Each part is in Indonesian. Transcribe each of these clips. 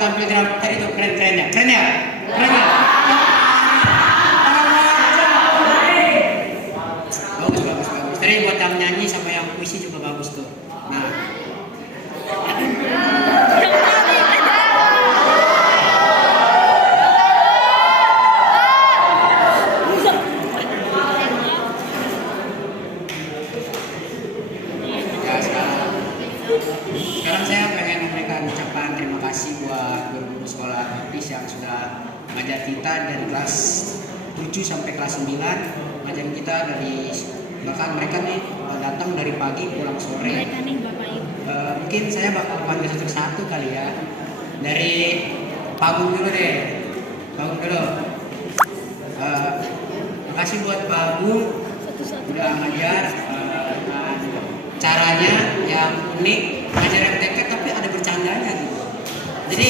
tampil di tadi itu keren ya. Bagus. Tadi buat yang nyanyi sama yang puisi juga bagus tuh. Nah. Sekarang saya pengen memberikan ucapan terima kasih buat guru-guru sekolah baptis yang sudah mengajar kita dari kelas 7 sampai kelas 9, ngajarin kita dari bahkan mereka nih datang dari pagi pulang sore. Mereka nih Bapak Ibu. Mungkin saya bakal panggil satu-satu kali ya. Dari Pak Agung dulu deh. Pak Agung dulu. Makasih buat Pak Agung udah ngajar caranya yang unik, ngajar MTK tapi ada bercandanya gitu. Jadi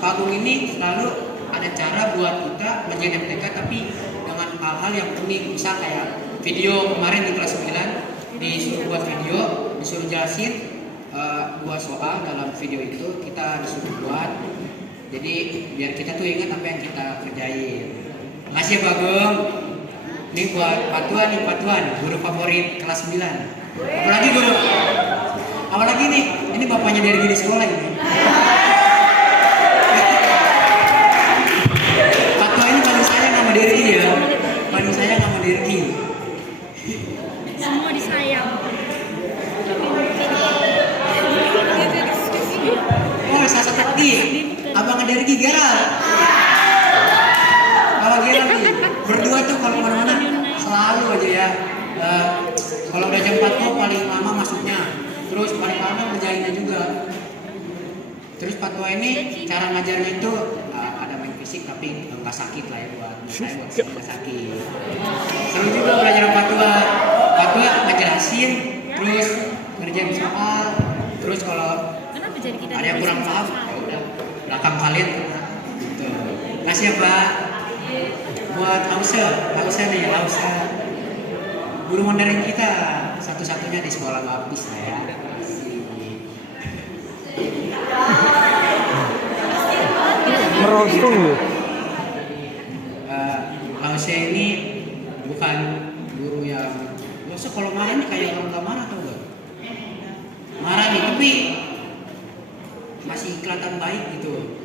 Pak Agung ini selalu ada cara buat kita ngajar MTK tapi dengan hal-hal yang unik. Misal kayak video kemarin di kelas 9 disuruh buat video, disuruh jelasin dua soal dalam video itu kita disuruh buat. Jadi biar kita tuh ingat apa yang kita kerjain. Makasih ya Pak Agung. Ini buat Pak Tuan, guru favorit kelas 9. Apalagi nih, ini bapaknya dari di sekolah ini. Pak Tua ini paling sayang sama Dergi ya. Paling sayang sama Dergi. Semua disayang. Oh, Sasa Tekdi. Abang Dergi Gerald. Kalau Gerald nih, berdua tuh kalau mana-mana selalu aja ya. Kalau udah jam 4 tuh paling lama masuknya. Terus paling lama ngerjainnya juga. Terus Pak Tua ini cara ngajarnya itu ada main fisik tapi nggak sakit lah ya buat saya nggak sakit. Seru juga belajar Pak Tua. Pak Tua ngejelasin, terus ngerjain soal, terus kalau ada yang kurang paham, ya udah belakang kalian. Gitu. Makasih ya Pak. Buat Ausa nih, guru Mandarin kita satu-satunya di sekolah baptis lah ya. Merosong loh. Ausa ini bukan guru yang biasa kalau marah nih kayak orang gak marah tau gak? Marah nih tapi masih kelihatan baik gitu.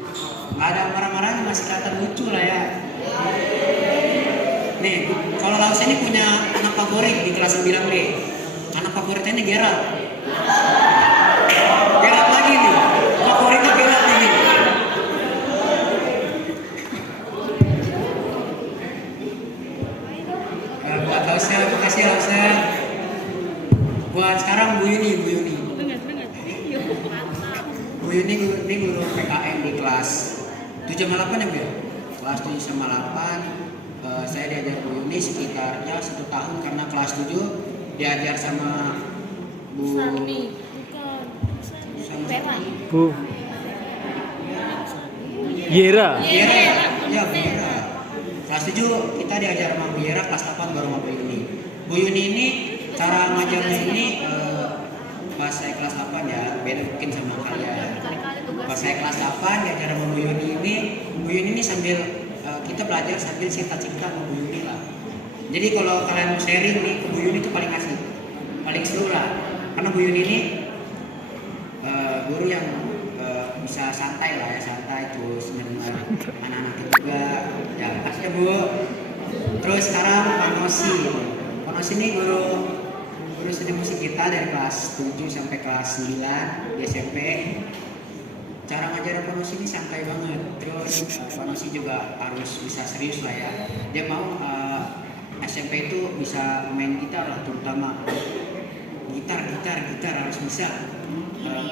Gak ada marah-marahnya, masih kelihatan lucu lah ya. Nih, kalau Lausa ini punya anak favorit di kelas 9B. Anak favoritnya ini Gerald. Gerald lagi nih. Favoritnya Gerald nih. Buat Lausa, makasih Lausa. Buat sekarang Bu Yuni. Bu Yuni ini guru PKN di kelas 7 sama 8 ya Bu ya? Kelas 7 sama 8. Saya diajar Bu Yuni sekitarnya 1 tahun karena kelas 7 diajar sama Bu Sani, bukan. Bu Yera. Ya Bu Yera. Kelas 7 kita diajar sama Bu Yera, kelas 8 baru sama Bu Yuni. Bu Yuni ini cara ngajarnya ini pas saya kelas 8 ya, beda mungkin sama kalian. Pas saya kelas 8 diajar sama Bu Yuni ini sambil kita belajar sambil cerita-cerita sama Bu Yuni lah. Jadi kalau kalian mau sharing nih ke Bu Yuni itu paling asik, paling seru lah. Karena Bu Yuni ini guru yang bisa santai lah ya, santai terus mendengar anak-anak juga. Ya makasih ya Bu. Terus sekarang Pak Nosi ini guru seni musik kita dari kelas 7 sampai kelas 9 di SMP. Cara ngajar Pak Nosi ini santai banget. Terus Pak Nosi juga harus bisa serius lah ya. Dia mau SMP itu bisa main gitar lah, terutama gitar harus bisa.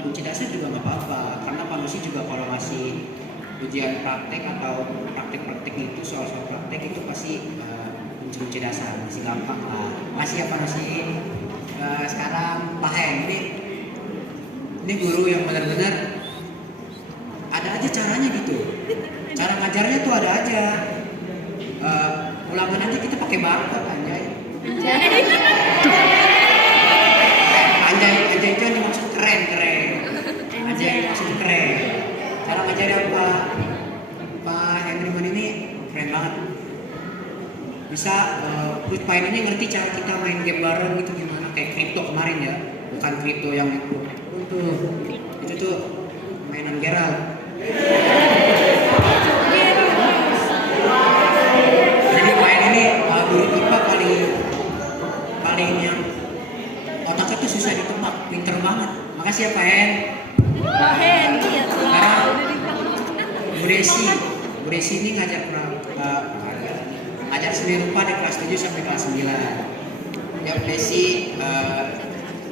Kunci dasar juga nggak apa-apa. Karena Pak Nosi juga kalau ngasih ujian praktek atau praktek itu soal-soal praktek itu pasti kunci dasar masih gampang lah. Masih ya Pak Nosi. Sekarang Pak Hen ini guru yang benar-benar ada aja caranya gitu. Cara ngajarnya tuh ada aja. Ulangan aja kita pakai barcode anjay. Anjay itu yang dimaksud keren. Anjay maksud keren. Cara ngajarin Pak Hendriman ini keren banget. Bisa Quick Point ini ngerti cara kita main game bareng gitu gimana, kayak kripto kemarin ya, bukan kripto yang itu tuh mainan Geralt. Jadi main ini guru IPA paling yang otaknya tuh susah ditebak, pinter banget. Makasih ya Pak Hen. Pak Hen, iya Sekarang Bu Desi ini ngajar seni rupa di kelas 7 sampai kelas 9. Ya Bu Desi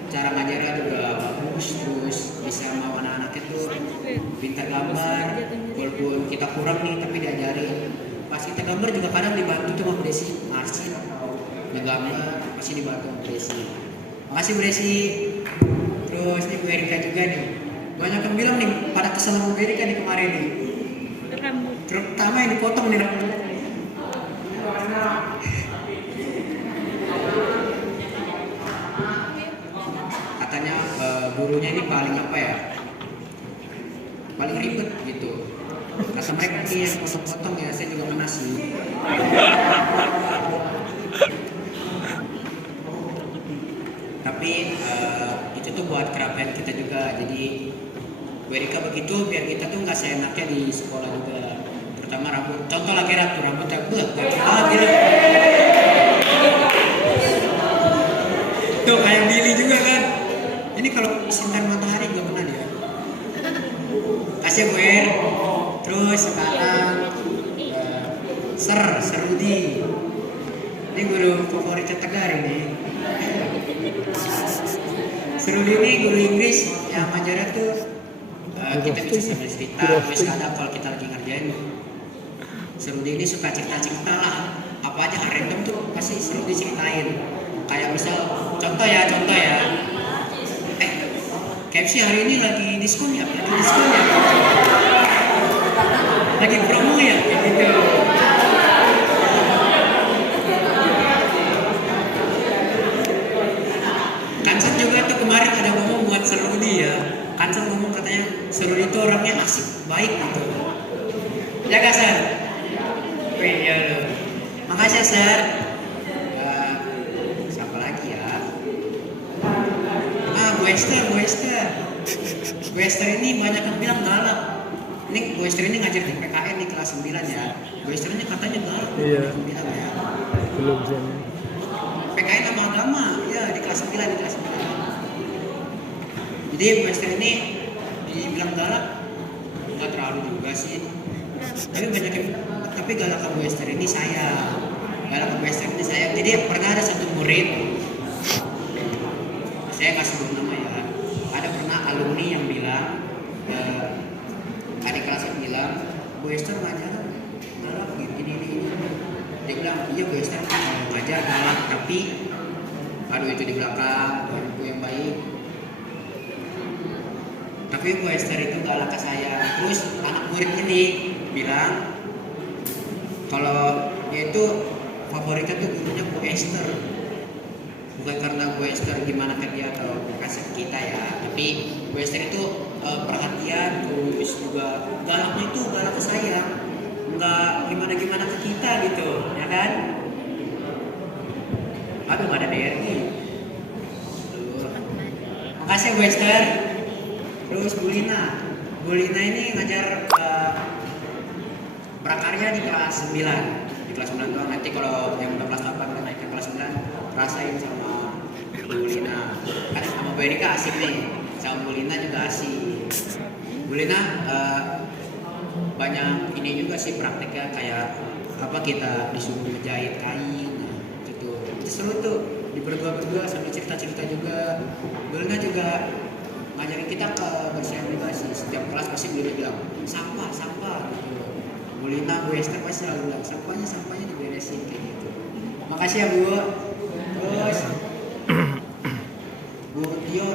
cara ngajarnya juga bagus, terus bisa mau anak-anak itu pintar gambar, walaupun kita kurang nih tapi diajarin. Pas kita gambar juga kadang dibantu tuh sama Bu Desi, arsin atau ngegambar pasti dibantu sama Bu Desi. Makasih Bu Desi. Terus ini Bu Erika juga nih. Banyak yang bilang nih pada kesel sama Bu Erika nih kemarin nih. rambut. Terutama yang dipotong nih rambutnya. Katanya gurunya ini paling apa ya? Paling ribet gitu. Kata mereka ini yang potong-potong ya, saya juga kena sih. Tapi itu tuh buat kerabat kita juga. Jadi Bu Erika begitu biar kita tuh nggak seenaknya di sekolah juga. Terutama rambut. Contoh lagi rambutnya banget gitu. Tuh kayak Billy juga kan. Ini kalau sinar matahari nggak pernah dia. Kasih Bu Er. Terus sekarang Serudi. Ini guru favorit Tegar ini. Serudi ini guru Inggris yang ngajarnya tuh kita bisa sambil cerita. Terus kadang kalau kita lagi ngerjain, Serudi ini suka cerita-cerita lah. Apa aja random tuh pasti Serudi ceritain. Kayak misal contoh ya. KFC hari ini lagi diskon ya, lagi promo ya, kayak gitu. Kansen juga tuh kemarin ada ngomong buat Serudi ya. Kansen ngomong katanya Serudi itu orangnya asik, baik gitu. Ya gak Ser? Iya loh. Makasih ya Ser. Siapa lagi ya? Bu Esther ini banyak yang bilang galak. Ini Bu Esther ini ngajar di PKN di kelas 9 ya. Bu Esther ini katanya galak. Iya. Bilang ya. Belum sih. PKN sama agama, ya di kelas 9 Jadi Bu Esther ini dibilang galak, nggak terlalu juga sih. Tapi banyak yang, tapi galak ke Bu Esther ini saya. Jadi pernah ada satu murid, saya nggak sebut nama ya. Ada pernah alumni yang bilang, adik kelas yang bilang, Bu Esther ngajar galak gini. Dia bilang, iya Bu Esther ngajar galak, tapi aduh itu di belakang, baru yang baik. Tapi Bu Esther itu galak ke saya. Terus anak murid ini bilang, kalau dia itu favoritnya tuh gurunya Bu Esther. Bukan karena Bu Esther gimana ke dia atau kasih kita ya, tapi Bu Esther itu perhatian, terus juga galaknya itu galak ke saya, nggak gimana ke kita gitu, ya kan? Aduh nggak ada DRI. Makasih Bu Esther. Terus Bu Lina ini ngajar prakarya di kelas 9. Di kelas 9 doang, nanti kalau yang udah kelas 8 naik ke kelas 9 rasain sama Bu Lina. Kan sama Bu Erika asik nih, sama Bu Lina juga asik. Bu Lina banyak ini juga sih prakteknya, kayak apa kita disuruh menjahit kain gitu. Itu seru tuh, di berdua sambil cerita-cerita juga. Bu Lina juga ngajarin kita kebersihan pribadi. Setiap kelas pasti beliau bilang sampah gitu. Bu Lina, Bu Esther pasti selalu bilang sampahnya diberesin kayak gitu. Makasih ya Bu. Terus Bu Tio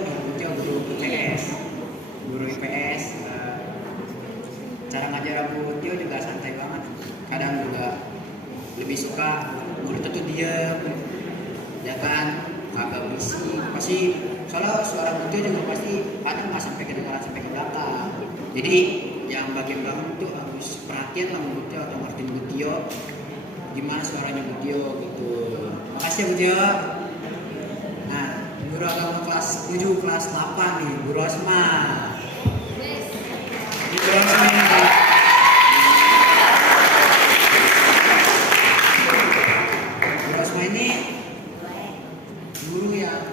guru IPS. Cara ngajar Bu Tio juga santai banget. Kadang juga lebih suka murid itu diam, ya kan, agak berisik. Pasti soalnya suara Bu Tio juga pasti kadang nggak sampai kedengaran sampai ke belakang. Jadi ya yang bagian belakang itu harus perhatian lah Butio atau Martin Butio, gimana suaranya Butio gitu. Makasih ya Butio. Nah, guru agama kelas 7 kelas 8 nih, Bu Rosma. Ini Bu Rosma ini. Bu Rosma ini guru yang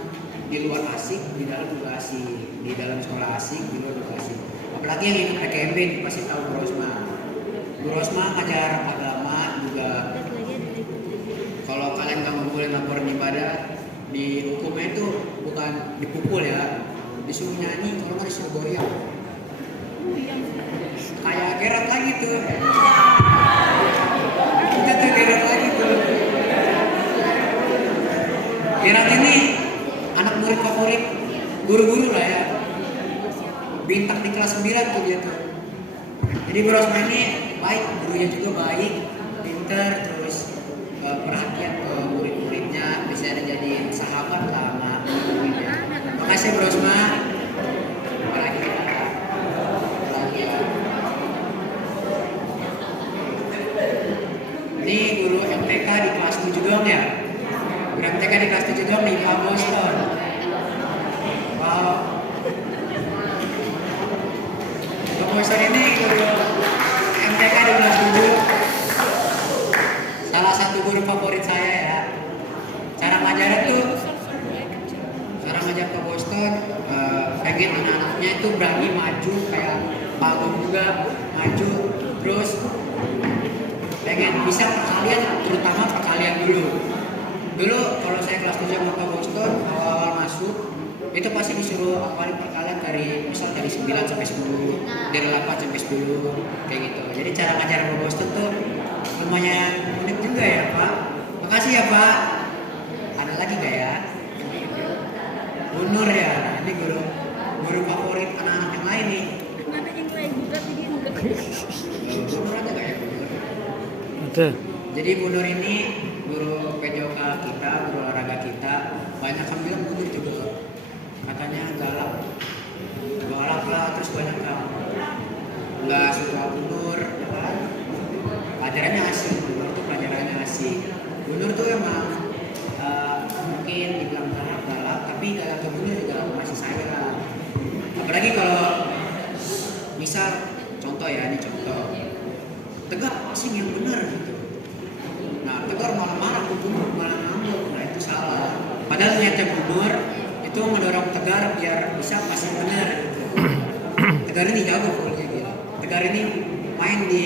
di luar asik, di dalam juga asik, di dalam sekolah asik, di luar juga asik. Apalagi yang ikut PKMB pasti tahu Bu Rosma. Bu Rosma ngajar agama juga. Kalau kalian nggak ngumpulin laporan ibadah, di hukumnya itu bukan dipukul ya, disuruh nyanyi, kalau nggak disuruh goyang. Kayak Gerard lagi tuh. Itu tuh Gerard lagi tuh. Gerard ini anak murid favorit guru-guru lah ya, bintang di kelas 9 tuh dia tuh. Jadi Bu Rosma ini baik, gurunya juga baik, pinter, terus perhatian ke murid-muridnya, bisa jadi sahabat lah sama murid-muridnya. Makasih Bu Rosma. Apalagi ya, apalagi ya. Ini guru MTK di kelas 7 doang ya. Guru MTK di kelas 7 doang nih, Pak Boston. Wow. Pak Boston ini guru MTK di kelas 7. Salah satu guru favorit saya ya. Cara ngajarnya tuh, cara ngajar Pak Boston, pengen anak-anaknya itu berani maju kayak Pak Agung juga maju, terus pengen bisa perkalian, terutama perkalian dulu. Dulu kalau saya kelas 7 sama Pak Boston, awal-awal masuk itu pasti disuruh apalin perkalian dari misal dari 9 sampai 10, dari 8 sampai 10 kayak gitu. Jadi cara ngajar Pak Boston tuh lumayan unik juga ya Pak. Makasih ya Pak. Ada lagi gak ya? Bu Nur ya. Nah, ini guru favorit anak-anak yang lain nih. Ada yang lain juga jadi enggak. Bu Nur ada gak ya Bu Nur? Ada. Jadi Bu Nur ini guru PJOK kita, guru olahraga kita. Banyak yang bilang Bu Nur juga katanya galak lah, terus banyak yang nggak suka Bu Nur, ya kan? Pelajarannya asik, Bu Nur tuh pelajarannya asik. Bu Nur tuh emang mungkin dibilang galak, tapi galak ke Bu Nur juga masih sayang. Apalagi kalau misal contoh ya, ini contoh Tegar sih yang benar gitu. Nah Tegar malah marah, Bu Nur malah ngambek, nah itu salah. Padahal niatnya Bu Nur itu mendorong Tegar biar bisa pasti benar gitu. Tegar ini jago pokoknya gitu. Tegar ini main di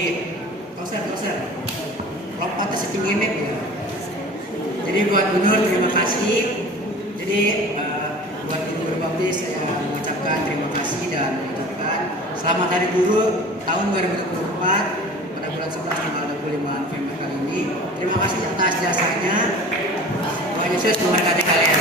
toser, lompatnya setinggi net ya. Jadi buat Bu Nur terima kasih. Jadi buat Guru Baptis saya mengucapkan terima kasih dan mengucapkan selamat Hari Guru tahun 2024 pada bulan 11 tanggal 25 November kali ini. Terima kasih atas jasanya. Tuhan Yesus memberkati kalian.